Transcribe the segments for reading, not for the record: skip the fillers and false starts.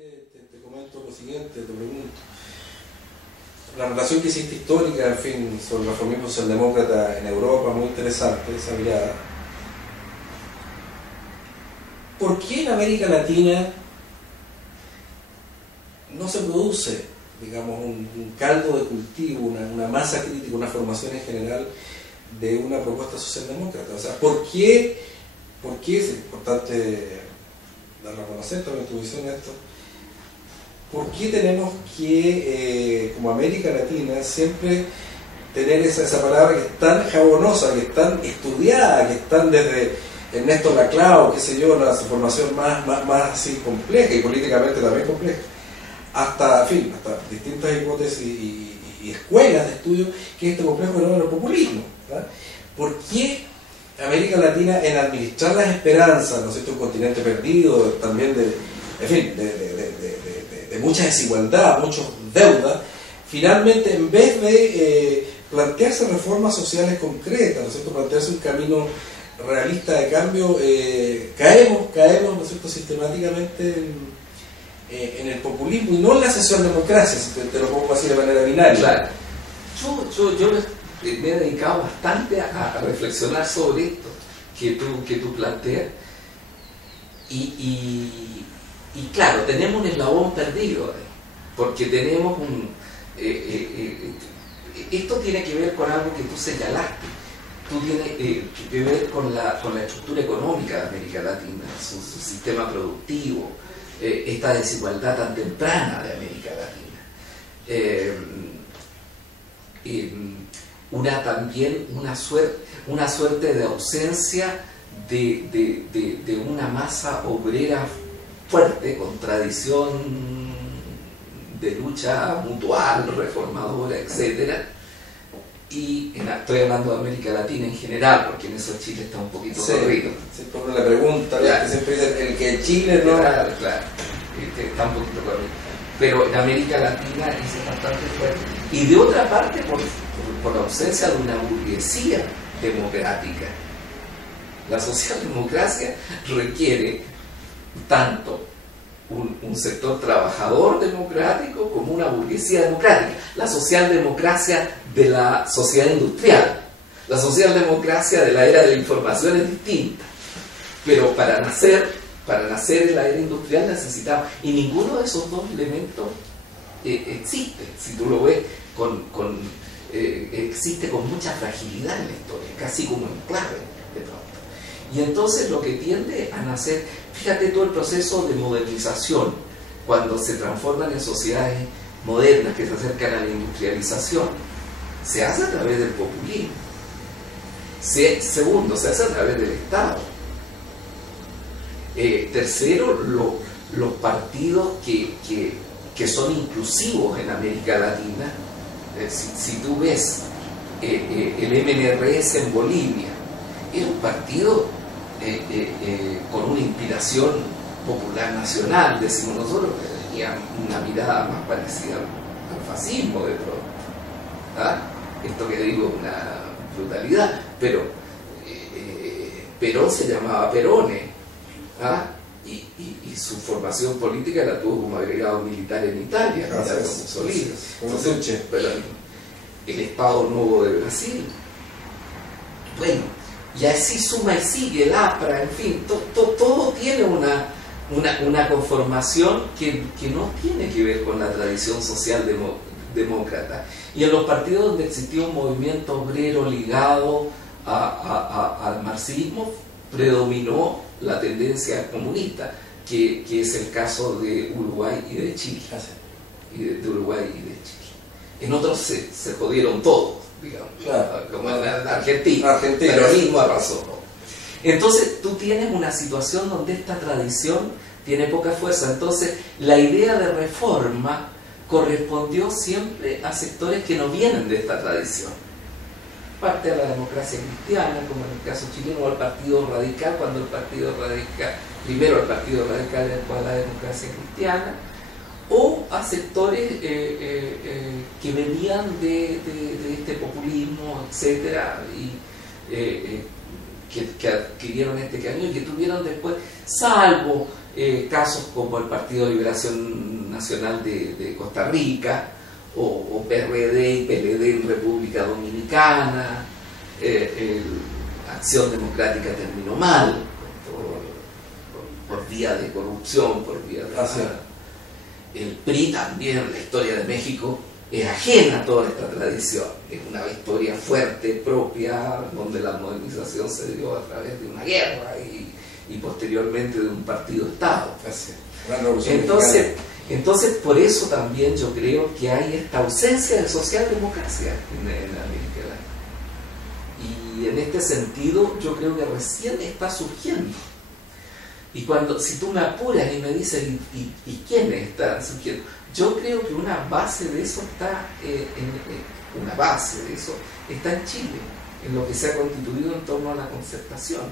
te comento lo siguiente, te pregunto. La relación que hiciste histórica, en fin, sobre el reformismo socialdemócrata en Europa, muy interesante esa mirada. ¿Por qué en América Latina no se produce, digamos, un caldo de cultivo, una masa crítica, una formación en general de una propuesta socialdemócrata? O sea, ¿por qué es importante dar a conocer también tu visión en esto? ¿Por qué tenemos que, como América Latina, siempre tener esa palabra que es tan jabonosa, que es tan estudiada, que es tan desde Ernesto Laclau, qué sé yo, su formación más así compleja y políticamente también compleja, hasta distintas hipótesis y escuelas de estudio, que es este complejo fenómeno del populismo, ¿verdad? ¿Por qué América Latina, en administrar las esperanzas, ¿no es cierto?, un continente perdido, también de mucha desigualdad, muchas deudas, finalmente, en vez de plantearse reformas sociales concretas, ¿no es cierto?, plantearse un camino realista de cambio, caemos, ¿no es cierto?, sistemáticamente en el populismo y no en la socialdemocracia, si te lo pongo así de manera binaria? Claro. Yo me he dedicado bastante a reflexionar sobre esto que tú planteas y claro, tenemos un eslabón perdido, porque tenemos esto tiene que ver con algo que tú señalaste. Tiene que ver con la estructura económica de América Latina, su sistema productivo, esta desigualdad tan temprana de América Latina. También una suerte de ausencia de una masa obrera fuerte, con tradición de lucha mutual, reformadora, etcétera. Y estoy hablando de América Latina en general, porque en eso Chile está un poquito corrido. Siempre la pregunta, claro, que siempre dice el que Chile no... Claro, está un poquito corrido. Pero en América Latina es bastante fuerte. Y de otra parte, por la ausencia de una burguesía democrática. La socialdemocracia requiere tanto un sector trabajador democrático como una burguesía democrática. La socialdemocracia de la sociedad industrial, la socialdemocracia de la era de la información es distinta, pero para nacer en la era industrial necesitamos, y ninguno de esos dos elementos existe. Si tú lo ves, existe con mucha fragilidad en la historia, casi como en clave de pronto. Y entonces lo que tiende a nacer, fíjate todo el proceso de modernización, cuando se transforman en sociedades modernas que se acercan a la industrialización, se hace a través del populismo. Segundo, se hace a través del Estado. Tercero, los partidos que son inclusivos en América Latina. Si tú ves el MNRS en Bolivia, era un partido con una inspiración popular nacional, decimos nosotros, que tenía una mirada más parecida al fascismo de pronto. Esto que digo es una brutalidad, pero Perón se llamaba Perone, y su formación política la tuvo como agregado militar en Italia, como Mussolini. Entonces, el Estado Nuevo de Brasil. Bueno, y así suma y sigue el APRA, en fin, todo tiene una conformación que no tiene que ver con la tradición social demócrata. Y en los partidos donde existió un movimiento obrero ligado al marxismo, predominó la tendencia comunista, que es el caso de Uruguay y de Chile. De Uruguay y de Chile. En otros se jodieron todos, digamos, claro, como en Argentina. El peronismo arrasó. Entonces tú tienes una situación donde esta tradición tiene poca fuerza. Entonces la idea de reforma correspondió siempre a sectores que no vienen de esta tradición. Parte a la democracia cristiana, como en el caso chileno, o al Partido Radical, cuando el Partido Radical, primero el Partido Radical y después la democracia cristiana, o a sectores que venían de este populismo, etcétera, y que adquirieron este camino y que tuvieron después, salvo casos como el Partido de Liberación Nacional de Costa Rica, o PRD y PLD en República Dominicana. Acción Democrática terminó mal, por vía de corrupción, por vía de... El PRI también, la historia de México es ajena a toda esta tradición, es una historia fuerte, propia, donde la modernización se dio a través de una guerra y posteriormente de un partido-estado. Entonces, por eso también yo creo que hay esta ausencia de socialdemocracia en América Latina. Y en este sentido yo creo que recién está surgiendo. Y si tú me apuras y me dices, ¿y quiénes están surgiendo? Yo creo que una base de eso está en Chile, en lo que se ha constituido en torno a la concertación,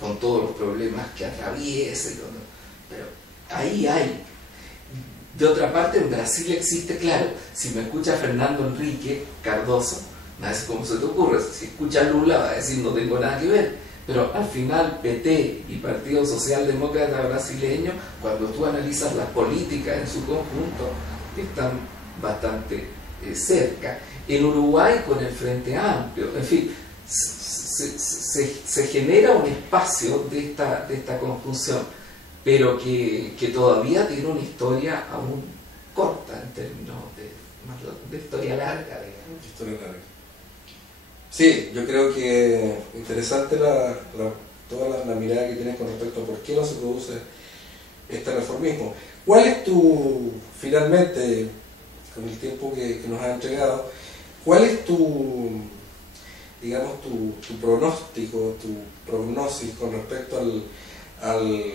con todos los problemas que atraviesa, pero ahí hay. De otra parte, en Brasil existe, claro, si me escucha Fernando Enrique Cardoso, me dice, ¿cómo se te ocurre? Si escucha Lula va a decir, no tengo nada que ver. Pero al final PT y Partido Socialdemócrata Brasileño, cuando tú analizas las políticas en su conjunto, están bastante cerca. En Uruguay con el Frente Amplio, en fin, se genera un espacio de esta conjunción, pero que todavía tiene una historia aún corta en términos de historia larga, digamos. Historia larga. Sí, yo creo que interesante toda la mirada que tienes con respecto a por qué no se produce este reformismo. ¿Cuál es finalmente, con el tiempo que nos has entregado, cuál es tu pronóstico, tu prognosis con respecto al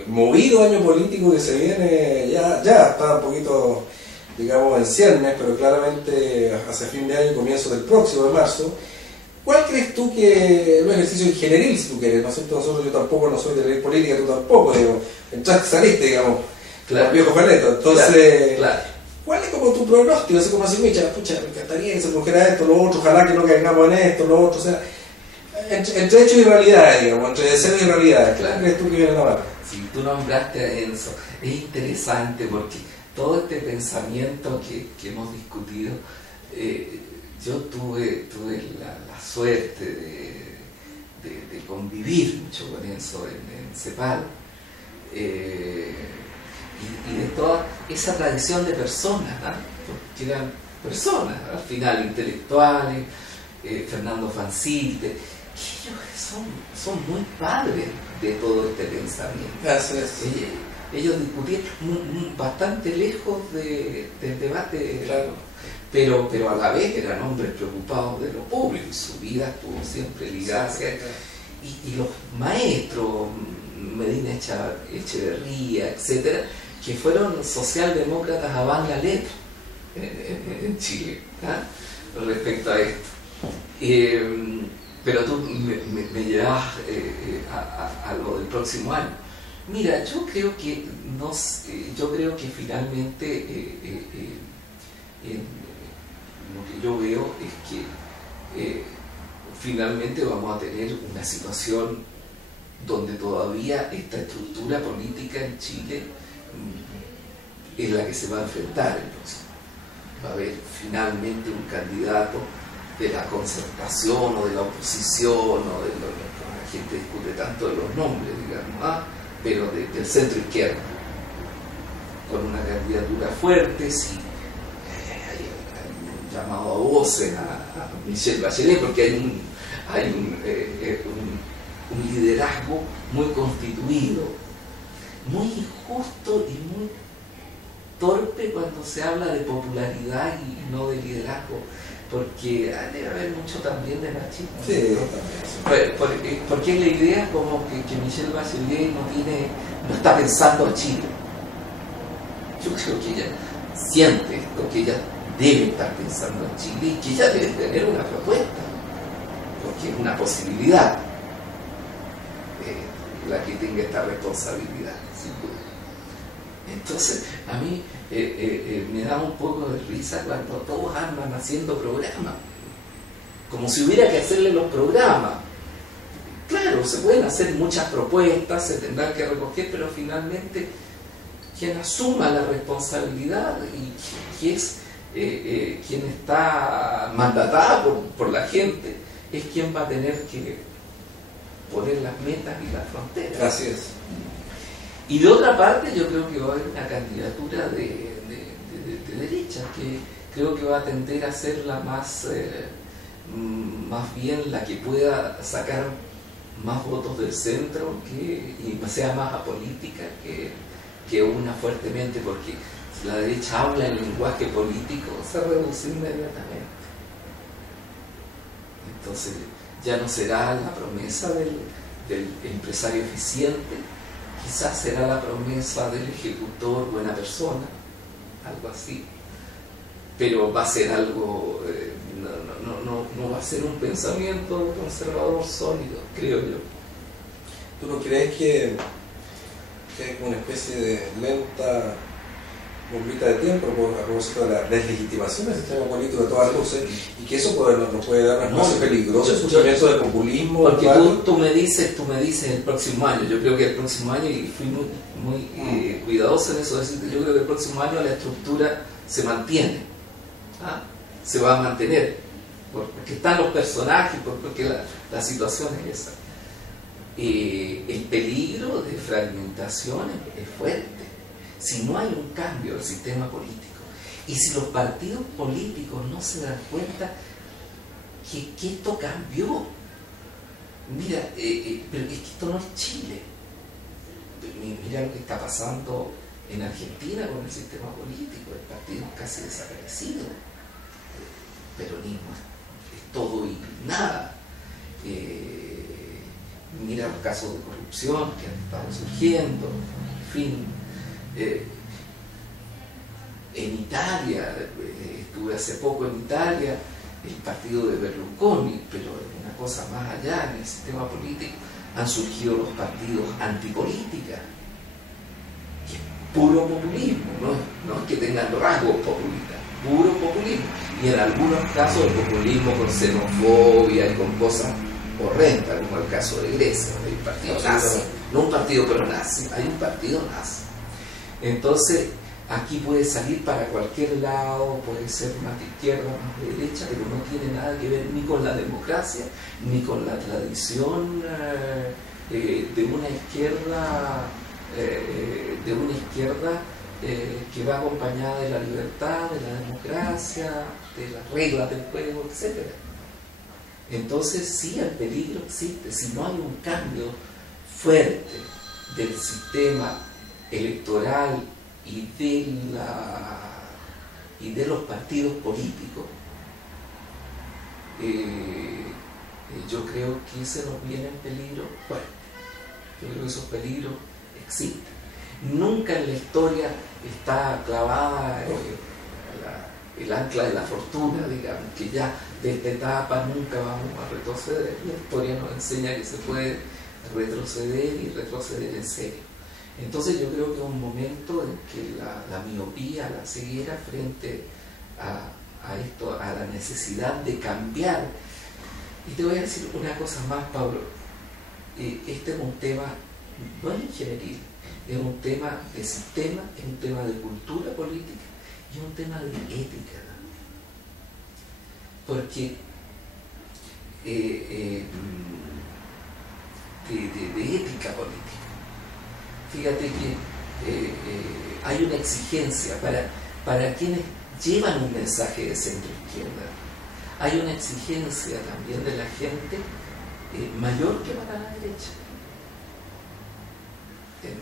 movido año político que se viene? Ya está un poquito, digamos, en ciernes, pero claramente hacia fin de año, comienzo del próximo, de marzo. ¿Cuál crees tú que un ejercicio ingenieril, si tú quieres, ¿no es cierto? Yo tampoco no soy de ley política, tú tampoco, digo, entraste, saliste, digamos, claro, viejo Ferneto. Entonces, claro. ¿Cuál es como tu pronóstico? Así como así, pucha, me encantaría que se produjera esto, lo otro, ojalá que no caigamos en esto, lo otro, o sea, entre hechos y realidades, digamos, entre deseos y realidades. ¿Cuál crees tú que viene a la mano? Si tú nombraste a Enzo, es interesante porque todo este pensamiento que hemos discutido, yo tuve la suerte de convivir mucho con Enzo en CEPAL, y de toda esa tradición de personas, ¿no? Porque eran personas, al final intelectuales, Fernando Fancilte, que ellos son muy padres de todo este pensamiento. Gracias. Ellos discutían bastante lejos del debate, claro. Pero a la vez eran hombres preocupados de lo público, y su vida estuvo siempre ligada. Y los maestros, Medina Echeverría, etcétera, que fueron socialdemócratas a van la letra en Chile, ¿no? Respecto a esto. Pero tú me llevas a lo del próximo año. Mira, yo creo que finalmente lo que yo veo es que finalmente vamos a tener una situación donde todavía esta estructura política en Chile es la que se va a enfrentar el próximo. Va a haber finalmente un candidato de la concertación o de la oposición, la gente discute tanto de los nombres, digamos, pero del centro izquierdo, con una candidatura fuerte, sí. Llamado a voces a Michelle Bachelet, porque hay un liderazgo muy constituido, muy injusto y muy torpe cuando se habla de popularidad y no de liderazgo, porque debe haber mucho también de machismo. Sí, también. Porque es la idea como que Michelle Bachelet no está pensando a Chile. Yo creo que ella siente esto, que ella debe estar pensando en Chile y que ella debe tener una propuesta, porque es una posibilidad la que tenga esta responsabilidad, sin duda. Entonces, a mí me da un poco de risa cuando todos andan haciendo programas, como si hubiera que hacerle los programas. Claro, se pueden hacer muchas propuestas, se tendrán que recoger, pero finalmente quien asuma la responsabilidad y quien está mandatada por la gente es quien va a tener que poner las metas y las fronteras. Así es. Y de otra parte, yo creo que va a haber una candidatura de derecha, que creo que va a tender a ser la más bien la que pueda sacar más votos del centro y sea más apolítica que una fuertemente, porque si la derecha habla en lenguaje político se reduce inmediatamente. Entonces ya no será la promesa del empresario eficiente, quizás será la promesa del ejecutor buena persona, algo así, pero va a ser algo, no va a ser un pensamiento conservador sólido, creo yo. ¿Tú no crees que hay una especie de lenta bombita de tiempo a propósito de la deslegitimación del sistema político de todas luces, y que eso nos puede dar un espacio peligroso, el surgimiento del populismo? Porque tú me dices el próximo año, yo creo que el próximo año, y fui muy cuidadoso en eso, decirte, yo creo que el próximo año la estructura se mantiene, se va a mantener, porque están los personajes, porque la situación es esa. El peligro de fragmentación es fuerte. Si no hay un cambio del sistema político y si los partidos políticos no se dan cuenta que esto cambió, mira, pero es que esto no es Chile. Mira lo que está pasando en Argentina con el sistema político, el partido es casi desaparecido, el peronismo es todo y nada. Mira los casos de corrupción que han estado surgiendo, en fin. En Italia, estuve hace poco en Italia, el partido de Berlusconi, pero una cosa más allá en el sistema político, han surgido los partidos antipolítica, que es puro populismo, no es que tengan rasgos populistas, puro populismo, y en algunos casos el populismo con xenofobia y con cosas horrendas, como el caso de Grecia, donde hay un partido nazi, no un partido pero nazi, hay un partido nazi. Entonces, aquí puede salir para cualquier lado, puede ser más de izquierda, más de derecha, pero no tiene nada que ver ni con la democracia, ni con la tradición de una izquierda que va acompañada de la libertad, de la democracia, de las reglas del juego, etc. Entonces, sí, el peligro existe. Si no hay un cambio fuerte del sistema electoral y de los partidos políticos, yo creo que se nos viene en peligro fuerte. Yo creo que esos peligros existen. Nunca en la historia está clavada el ancla de la fortuna, digamos, que ya de esta etapa nunca vamos a retroceder. La historia nos enseña que se puede retroceder y retroceder en serio. Entonces yo creo que es un momento en que la miopía, la ceguera frente a esto, a la necesidad de cambiar. Y te voy a decir una cosa más, Pablo. Este es un tema, no es ingeniería, es un tema de sistema, es un tema de cultura política y es un tema de ética. Porque de ética política. Fíjate que hay una exigencia para quienes llevan un mensaje de centro-izquierda. Hay una exigencia también de la gente mayor que para la derecha en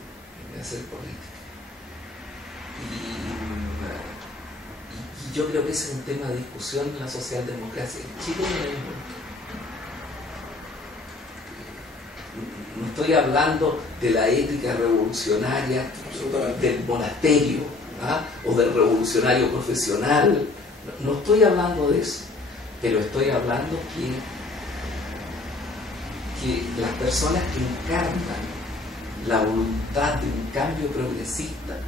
hacer política. Y yo creo que ese es un tema de discusión en la socialdemocracia en Chile y en el mundo. No estoy hablando de la ética revolucionaria del monasterio o del revolucionario profesional. No estoy hablando de eso, pero estoy hablando que las personas que encarnan la voluntad de un cambio progresista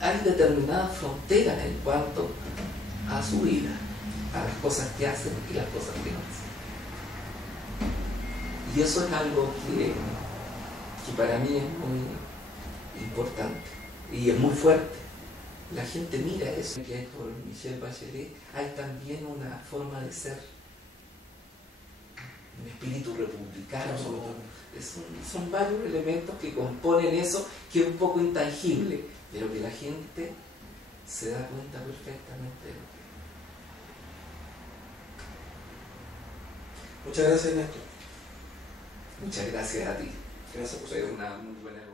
hay determinadas fronteras en cuanto a su vida, a las cosas que hacen y las cosas que no hacen. Y eso es algo que para mí es muy importante y es muy fuerte. La gente mira eso que hay por Michelle Bachelet. Hay también una forma de ser, un espíritu republicano. Son varios elementos que componen eso, que es un poco intangible, pero que la gente se da cuenta perfectamente de lo que es. Muchas gracias, Néstor. Muchas gracias a ti. Gracias por ser una muy buena